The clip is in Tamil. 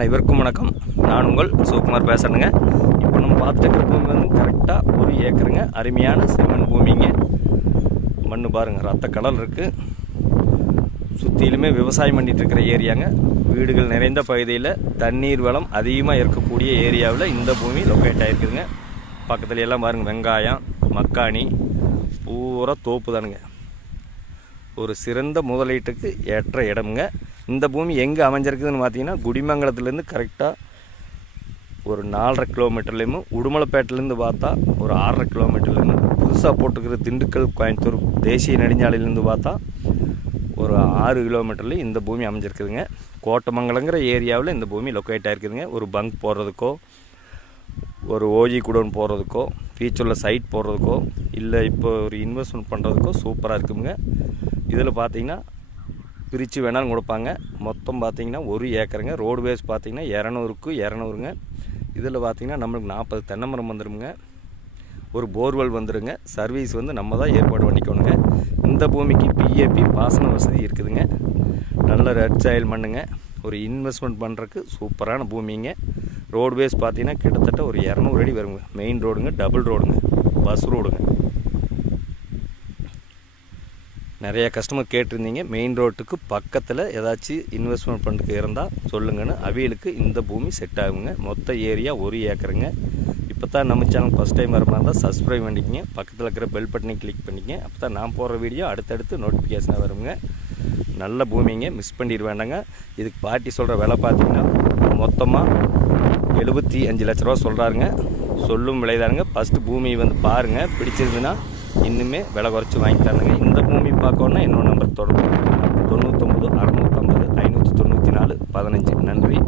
அனைவருக்கும் வணக்கம். நான் உங்கள் சிவகுமார் பேசுகிறேங்க. இப்போ நம்ம பார்த்துட்டு இருக்கிற பூமி வந்து கரெக்டாக 1 ஏக்கருங்க. அருமையான செம்மண் பூமிங்க. மண் பாருங்கள், ரத்த கடல் இருக்குது. சுற்றிலுமே விவசாயம் பண்ணிகிட்டு இருக்கிற ஏரியாங்க. வீடுகள் நிறைந்த பகுதியில் தண்ணீர் வளம் அதிகமாக இருக்கக்கூடிய ஏரியாவில் இந்த பூமி லொக்கேட் ஆகிருக்குதுங்க. பக்கத்துல எல்லாம் பாருங்கள், வெங்காயம், மக்காணி பூரா தோப்பு தானுங்க. ஒரு சிறந்த முதலீட்டுக்கு ஏற்ற இடமுங்க. இந்த பூமி எங்கே அமைஞ்சிருக்குதுன்னு பார்த்தீங்கன்னா, குடிமங்கலத்துலேருந்து கரெக்டாக ஒரு 4.5 கிலோமீட்டர்லேயும், உடுமலைப்பேட்டிலேருந்து பார்த்தா ஒரு 6.5 கிலோமீட்டர்லேருந்து, புதுசாக போட்டுக்கிற திண்டுக்கல் கோயம்புத்தூர் தேசிய நெடுஞ்சாலையிலேருந்து பார்த்தா ஒரு 6 கிலோமீட்டர்லேயும் இந்த பூமி அமைஞ்சிருக்குதுங்க. கோட்டமங்கலங்கிற ஏரியாவில் இந்த பூமி லொக்கேட் ஆகிருக்குதுங்க. ஒரு பங்க் போடுறதுக்கோ, ஒரு ஓஜி குடோன் போடுறதுக்கோ, ஃபியூச்சரில் சைட் போடுறதுக்கோ, இல்லை இப்போ ஒரு இன்வெஸ்ட்மெண்ட் பண்ணுறதுக்கோ சூப்பராக இருக்குங்க. இதில் பார்த்தீங்கன்னா பிரித்து வேணாலும் கொடுப்பாங்க. மொத்தம் பார்த்திங்கன்னா 1 ஏக்கருங்க. ரோடு பேஸ் பார்த்திங்கன்னா 200க்கு 200ங்க. இதில் பார்த்திங்கன்னா நம்மளுக்கு 40 தென்னை மரம் வந்துடுங்க. ஒரு போர்வெல் வந்துடுங்க. சர்வீஸ் வந்து நம்ம தான் ஏற்பாடு பண்ணிக்கணுங்க. இந்த பூமிக்கு பிஏபி பாசன வசதி இருக்குதுங்க. நல்ல ரெட் சாயில் மண்ணுங்க. ஒரு இன்வெஸ்ட்மெண்ட் பண்ணுறதுக்கு சூப்பரான பூமிங்க. ரோடு பேஸ் பார்த்திங்கன்னா கிட்டத்தட்ட ஒரு 200 அடி வருங்க. மெயின் ரோடுங்க, டபுள் ரோடுங்க, பஸ் ரோடுங்க. நிறைய கஸ்டமர் கேட்டிருந்தீங்க, மெயின் ரோட்டுக்கு பக்கத்தில் ஏதாச்சும் இன்வெஸ்ட்மெண்ட் பண்ணுறதுக்கு இருந்தால் சொல்லுங்கன்னு. அவியலுக்கு இந்த பூமி செட் ஆகுங்க. மொத்த ஏரியா 1 ஏக்கருங்க. இப்போ தான் நம்ம சேனல் ஃபஸ்ட் டைம் வர மாதிரி தான் சப்ஸ்கிரைப் பண்ணிக்கங்க. பக்கத்தில் இருக்கிற பெல் பட்டனை கிளிக் பண்ணிக்கங்க. அப்போ தான் நான் போடுற வீடியோ அடுத்தடுத்து நோட்டிஃபிகேஷனாக வருங்க. நல்ல பூமிங்க, மிஸ் பண்ணிட வேண்டாங்க. இதுக்கு பார்ட்டி சொல்கிற விலை பார்த்தீங்கன்னா மொத்தமாக 75 லட்ச ரூபா சொல்கிறாருங்க. சொல்லும் விலைதானுங்க. ஃபஸ்ட்டு பூமி வந்து பாருங்கள், பிடிச்சிருந்துன்னா இன்னுமே விலை குறைச்சி வாங்கி தரணுங்க. இந்த பூமி பார்க்கணுன்னா என்னோட நம்பர் தொடர்பு 99 650 594 15. நன்றி.